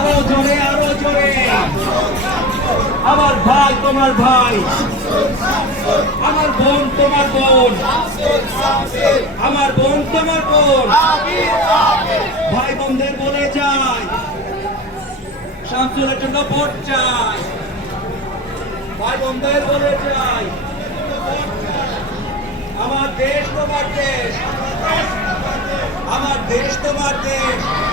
আরো জোরে আরো জোরে। আমার ভাই তোমার ভাই, আমার বোন তোমার বোন, আমার বোন তোমার বোন। ভাই বোনদের বলে যাই, শামসুলের জন্য ভোট চাই। ভাই বোনদের বলে যাই, আমার দেশ তোমার দেশ, আমার দেশ তোমার দেশ।